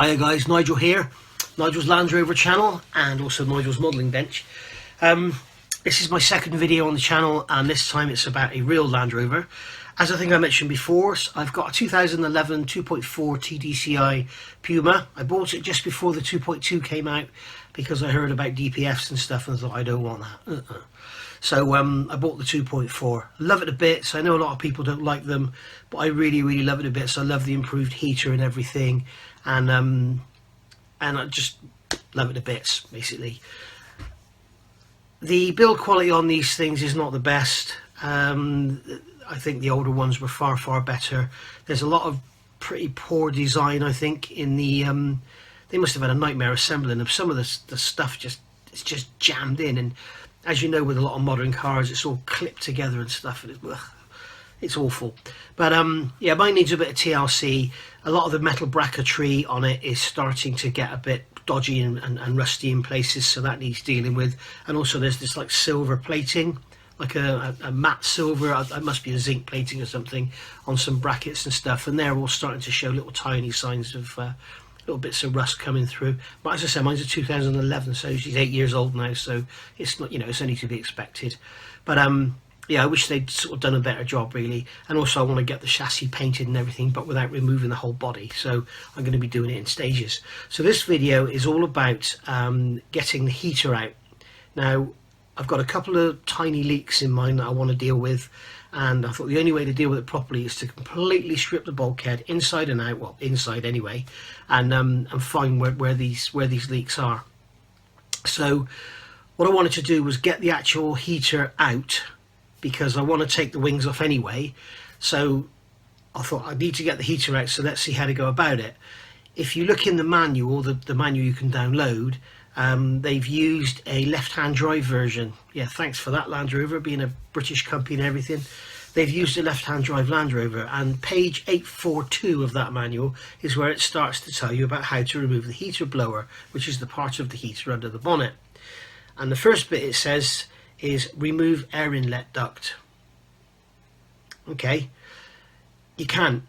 Hiya guys, Nigel here, Nigel's Land Rover channel and also Nigel's modelling bench. This is my second video on the channel, and this time it's about a real Land Rover. As I think I mentioned before, I've got a 2011 2.4 TDCI Puma. I bought it just before the 2.2 came out because I heard about DPFs and stuff and I thought I don't want that. So I bought the 2.4. Love it a bit. So I know a lot of people don't like them, but I really love it a bit. So I love the improved heater and everything, and I just love it a bit, basically. The build quality on these things is not the best. I think the older ones were far better. There's a lot of pretty poor design, I think, in the they must have had a nightmare assembling them. Some of the stuff it's just jammed in, and as you know, with a lot of modern cars, it's all clipped together and stuff, and it's awful. But yeah, mine needs a bit of TLC. A lot of the metal bracketry on it is starting to get a bit dodgy and rusty in places, so that needs dealing with. And also there's this like silver plating, like a matte silver, it must be a zinc plating or something, on some brackets and stuff, and they're all starting to show little tiny signs of little bits of rust coming through. But as I said, mine's a 2011, so she's 8 years old now, so it's not, you know, it's only to be expected. But yeah, I wish they'd sort of done a better job, really. And also I want to get the chassis painted and everything, but without removing the whole body, so I'm going to be doing it in stages. So this video is all about getting the heater out. Now, I've got a couple of tiny leaks in mine that I want to deal with, and I thought the only way to deal with it properly is to completely strip the bulkhead inside and out, well, inside anyway, and find where these leaks are. So what I wanted to do was get the actual heater out, because I want to take the wings off anyway. So I thought I need to get the heater out, so let's see how to go about it. If you look in the manual, the manual you can download, they've used a left-hand drive version. Yeah, thanks for that, Land Rover, being a British company and everything. They've used a left-hand drive Land Rover, and page 842 of that manual is where it starts to tell you about how to remove the heater blower, which is the part of the heater under the bonnet. And the first bit it says is remove air inlet duct. Okay, you can't.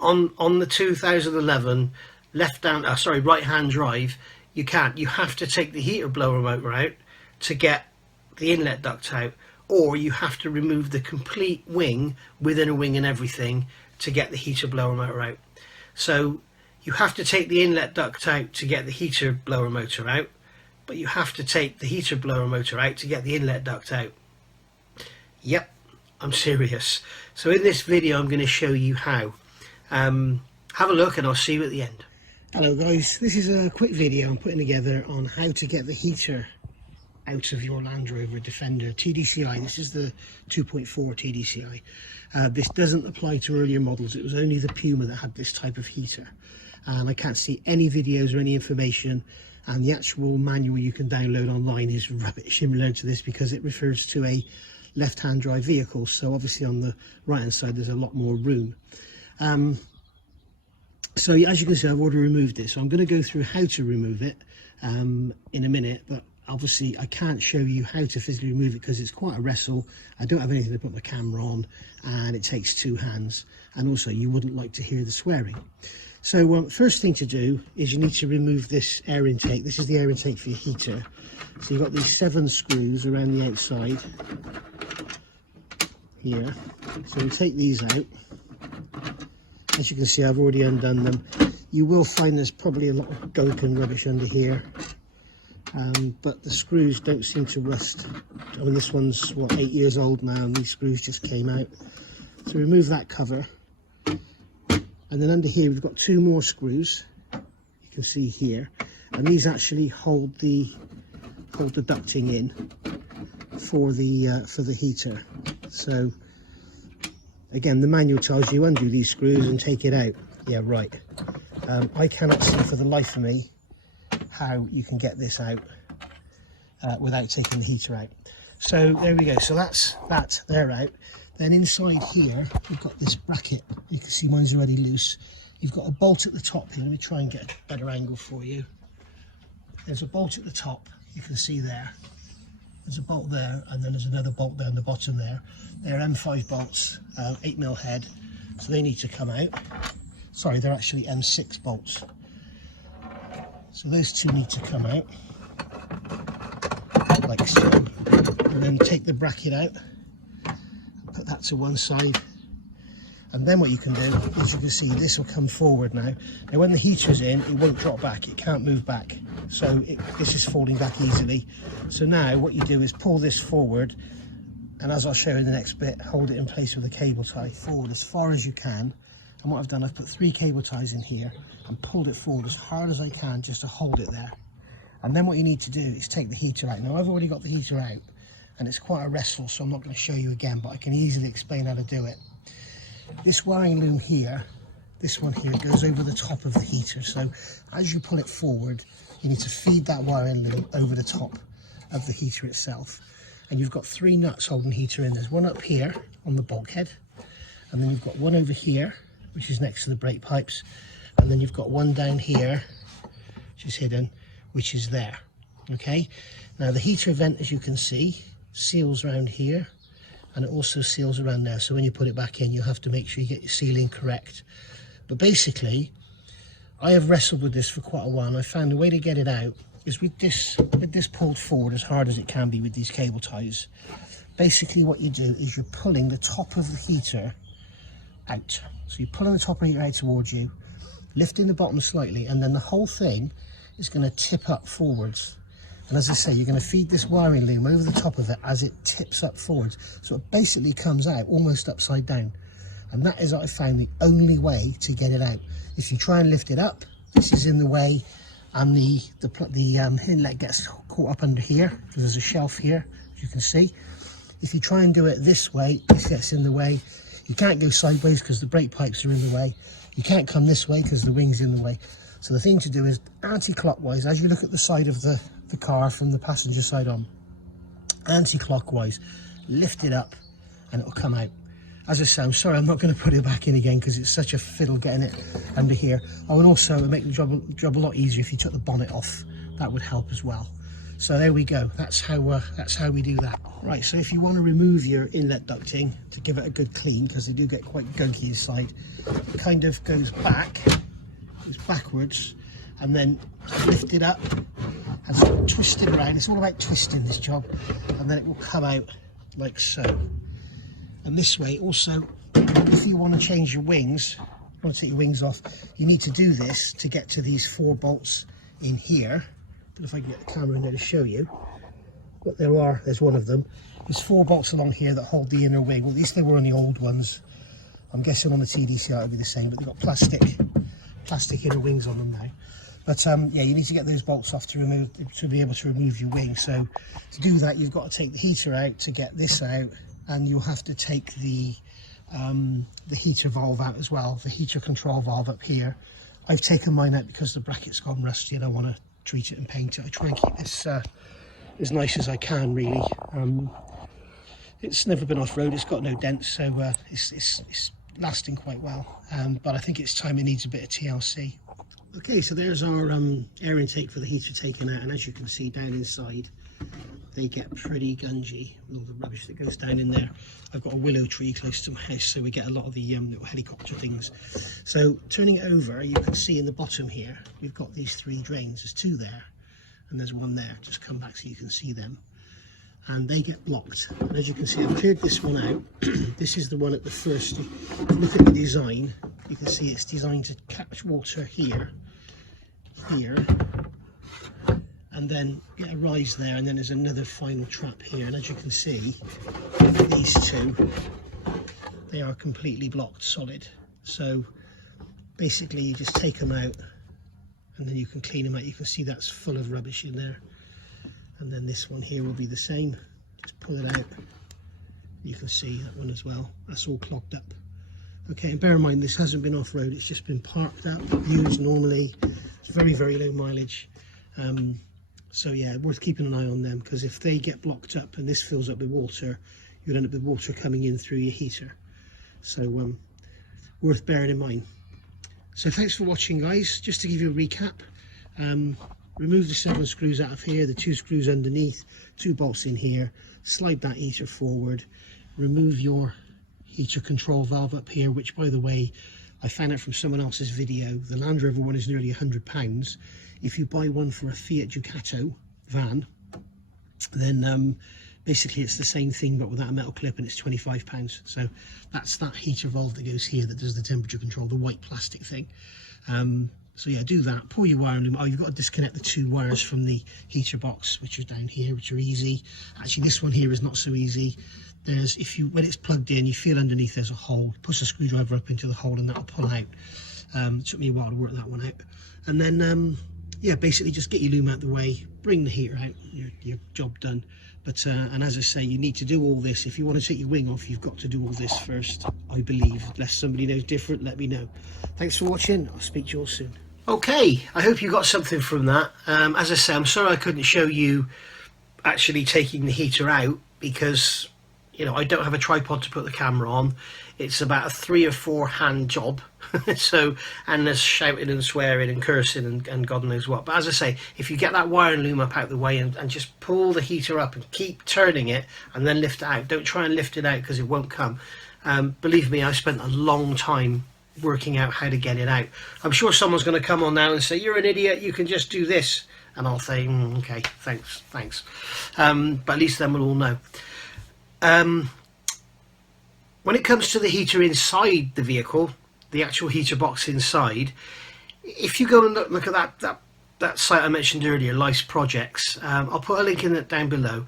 On the 2011 right-hand drive, you can't. You have to take the heater blower motor out to get the inlet duct out, or you have to remove the complete wing, within a wing and everything, to get the heater blower motor out. So you have to take the inlet duct out to get the heater blower motor out, but you have to take the heater blower motor out to get the inlet duct out. Yep, I'm serious. So in this video I'm going to show you how. Have a look and I'll see you at the end. Hello guys, this is a quick video I'm putting together on how to get the heater out of your Land Rover Defender TDCI. This is the 2.4 TDCI. This doesn't apply to earlier models. It was only the Puma that had this type of heater. And I can't see any videos or any information, and the actual manual you can download online is rubbish similar to this, because it refers to a left-hand drive vehicle. So obviously on the right-hand side there's a lot more room. So as you can see, I've already removed it, so I'm going to go through how to remove it in a minute, but obviously I can't show you how to physically remove it because it's quite a wrestle. I don't have anything to put my camera on, and it takes two hands, and also you wouldn't like to hear the swearing. So first thing to do is you need to remove this air intake. This is the air intake for your heater. So you've got these 7 screws around the outside here. So we take these out. As you can see, I've already undone them. You will find there's probably a lot of gunk and rubbish under here, but the screws don't seem to rust. I mean, this one's, what, 8 years old now, and these screws just came out. So remove that cover. And then under here we've got 2 more screws, you can see here, and these actually hold the ducting in for the heater. So again, the manual tells you undo these screws and take it out. Yeah, right. I cannot see for the life of me how you can get this out without taking the heater out. So there we go. So that's that. They're out. Then inside here, we've got this bracket. You can see mine's already loose. You've got a bolt at the top here. Let me try and get a better angle for you. There's a bolt at the top. You can see there. There's a bolt there, and then there's another bolt down the bottom there. They're M5 bolts, 8mm head, so they need to come out. Sorry, they're actually M6 bolts. So those two need to come out, like so. And then take the bracket out, put that to one side. And then what you can do, as you can see, this will come forward now. Now when the heater's in, it won't drop back, it can't move back. So this is folding back easily. So now what you do is pull this forward, and as I'll show you in the next bit, hold it in place with a cable tie forward as far as you can. And what I've done, I've put 3 cable ties in here and pulled it forward as hard as I can just to hold it there. And then what you need to do is take the heater out. Now I've already got the heater out, and it's quite a wrestle, so I'm not going to show you again, but I can easily explain how to do it. This wiring loom here, this one here, goes over the top of the heater. So as you pull it forward, you need to feed that wiring loom over the top of the heater itself. And you've got 3 nuts holding the heater in. There's one up here on the bulkhead, and then you've got one over here, which is next to the brake pipes, and then you've got one down here, which is hidden, which is there. Okay, now the heater vent, as you can see, seals around here, and it also seals around there. So when you put it back in, you'll have to make sure you get your sealing correct. But basically, I have wrestled with this for quite a while, and I found the way to get it out is with this pulled forward as hard as it can be with these cable ties. Basically what you do is you're pulling the top of the heater out. So you're pulling the top of the heater out towards you, lifting the bottom slightly, and then the whole thing is going to tip up forwards. And as I say, you're going to feed this wiring loom over the top of it as it tips up forwards. So it basically comes out almost upside down. And that is, I found, the only way to get it out. If you try and lift it up, this is in the way, and the inlet gets caught up under here, because there's a shelf here, as you can see. If you try and do it this way, this gets in the way. You can't go sideways because the brake pipes are in the way. You can't come this way because the wing's in the way. So the thing to do is anti-clockwise, as you look at the side of the car from the passenger side on, anti-clockwise, lift it up and it'll come out. As I say, I'm sorry, I'm not going to put it back in again because it's such a fiddle getting it under here. I would also make the job a lot easier if you took the bonnet off. That would help as well. So there we go. That's how we do that. Right. So if you want to remove your inlet ducting to give it a good clean, because they do get quite gunky inside, it kind of goes back, goes backwards, and then lift it up and sort of twist it around. It's all about twisting, this job, and then it will come out like so. And this way also, if you want to change your wings, you want to take your wings off, you need to do this to get to these 4 bolts in here. I don't know if I can get the camera in there to show you, but there's one of them. There's 4 bolts along here that hold the inner wing. Well, at least they were on the old ones. I'm guessing on the TDCI it'll be the same, but they've got plastic inner wings on them now. But yeah, you need to get those bolts off to be able to remove your wing. So to do that, you've got to take the heater out to get this out, and you'll have to take the heater valve out as well, the heater control valve up here. I've taken mine out because the bracket's gone rusty and I want to treat it and paint it. I try and keep this as nice as I can, really. It's never been off-road, it's got no dents, so it's lasting quite well. But I think it's time it needs a bit of TLC. Okay, so there's our air intake for the heater taken out, and as you can see down inside, they get pretty gungy with all the rubbish that goes down in there. I've got a willow tree close to my house, so we get a lot of the little helicopter things. So turning it over, you can see in the bottom here, we've got these 3 drains. There's 2 there, and there's 1 there. Just come back so you can see them. And they get blocked. And as you can see, I've cleared this one out. This is the one at the first. If you look at the design, you can see it's designed to catch water here, and then get a rise there, and then there's another final trap here. And as you can see, these 2, they are completely blocked solid. So basically you just take them out and then you can clean them out. You can see that's full of rubbish in there. And then this one here will be the same. Just pull it out. You can see that one as well. That's all clogged up. Okay, and bear in mind this hasn't been off-road, it's just been parked up, used normally. It's very, very low mileage. So yeah, worth keeping an eye on them, because if they get blocked up and this fills up with water, you'll end up with water coming in through your heater. So worth bearing in mind. So thanks for watching, guys. Just to give you a recap, remove the 7 screws out of here, the 2 screws underneath, 2 bolts in here, slide that heater forward, remove your heater control valve up here, which by the way, I found out from someone else's video, the Land Rover one is nearly £100. If you buy one for a Fiat Ducato van, then basically it's the same thing but without a metal clip, and it's £25. So that's that heater valve that goes here that does the temperature control, the white plastic thing. So yeah, do that, pour your wiring loom. Oh, you've got to disconnect the 2 wires from the heater box, which are down here, which are easy. Actually, this one here is not so easy. There's, when it's plugged in, you feel underneath there's a hole. Push a screwdriver up into the hole and that'll pull out. It took me a while to work that one out. And then, yeah, basically just get your loom out the way, bring the heater out, your job done. But, and as I say, you need to do all this. If you want to take your wing off, you've got to do all this first, I believe. Unless somebody knows different, let me know. Thanks for watching. I'll speak to you all soon. Okay, I hope you got something from that. As I say, I'm sorry I couldn't show you actually taking the heater out because, you know, I don't have a tripod to put the camera on. It's about a 3 or 4 hand job. So, and there's shouting and swearing and cursing and God knows what. But as I say, if you get that wiring loom up out the way and just pull the heater up and keep turning it and then lift it out. Don't try and lift it out because it won't come. Believe me, I spent a long time working out how to get it out. I'm sure someone's going to come on now and say, you're an idiot, you can just do this. And I'll say, okay, thanks. But at least then we'll all know. When it comes to the heater inside the vehicle, the actual heater box inside, if you go and look at that site I mentioned earlier, Life's Projects, I'll put a link in it down below.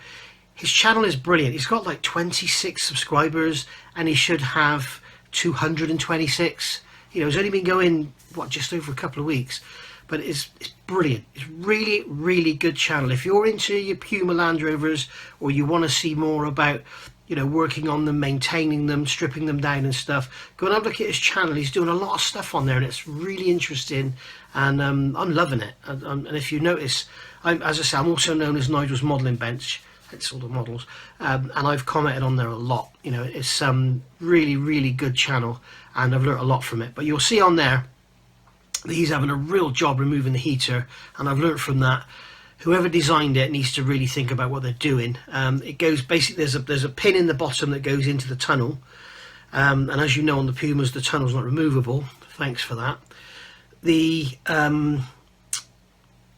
His channel is brilliant. He's got like 26 subscribers and he should have 226. You know, he's only been going, what, just over a couple of weeks, but it's brilliant. It's really good channel. If you're into your Puma Land Rovers, or you want to see more about, you know, working on them, maintaining them, stripping them down and stuff, go and have a look at his channel. He's doing a lot of stuff on there and it's really interesting, and I'm loving it. And if you notice, as I say, I'm also known as Nigel's Modelling Bench. It's all the models, and I've commented on there a lot. You know, it's really good channel, and I've learnt a lot from it. But you'll see on there that he's having a real job removing the heater, and I've learnt from that. Whoever designed it needs to really think about what they're doing. It goes basically, there's a pin in the bottom that goes into the tunnel, and as you know on the Pumas, the tunnel's not removable. Thanks for that.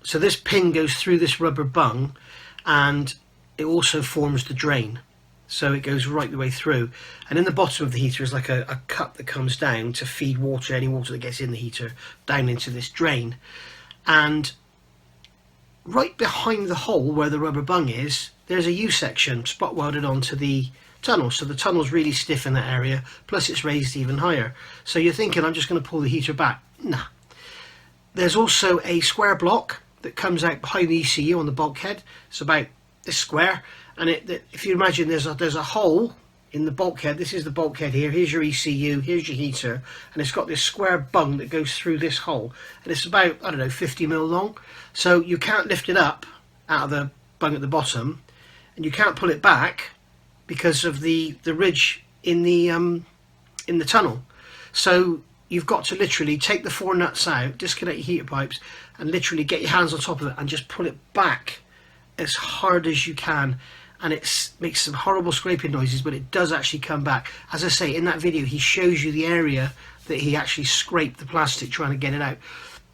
So this pin goes through this rubber bung, and it also forms the drain, so it goes right the way through. And in the bottom of the heater is like a cup that comes down to feed water, any water that gets in the heater, down into this drain. And right behind the hole where the rubber bung is, there's a U-section spot welded onto the tunnel. So the tunnel's really stiff in that area, plus it's raised even higher. So you're thinking, I'm just going to pull the heater back. Nah. There's also a square block that comes out behind the ECU on the bulkhead. It's about this square, and if you imagine there's a hole in the bulkhead. This is the bulkhead here, here's your ECU, here's your heater, and it's got this square bung that goes through this hole, and it's about, I don't know, 50 mil long. So you can't lift it up out of the bung at the bottom, and you can't pull it back because of the ridge in the tunnel. So you've got to literally take the 4 nuts out, disconnect your heater pipes, and literally get your hands on top of it and just pull it back as hard as you can. And it makes some horrible scraping noises, but it does actually come back. As I say, in that video he shows you the area that he actually scraped the plastic trying to get it out.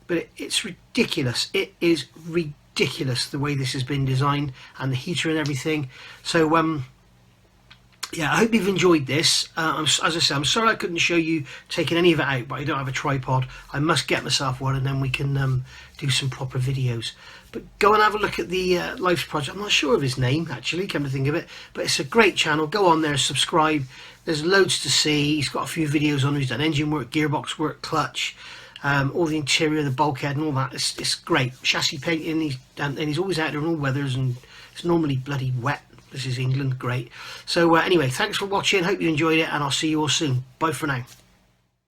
But it's ridiculous. It is ridiculous the way this has been designed, and the heater and everything. So yeah, I hope you've enjoyed this. As I say, I'm sorry I couldn't show you taking any of it out, but I don't have a tripod. I must get myself one, and then we can do some proper videos. But go and have a look at the Life's Project. I'm not sure of his name, actually, come to think of it. But it's a great channel. Go on there, subscribe. There's loads to see. He's got a few videos on. He's done engine work, gearbox work, clutch, all the interior, the bulkhead and all that. It's great. Chassis painting, and he's always out there in all weathers, and it's normally bloody wet. This is England, great. So anyway, thanks for watching. Hope you enjoyed it, and I'll see you all soon. Bye for now.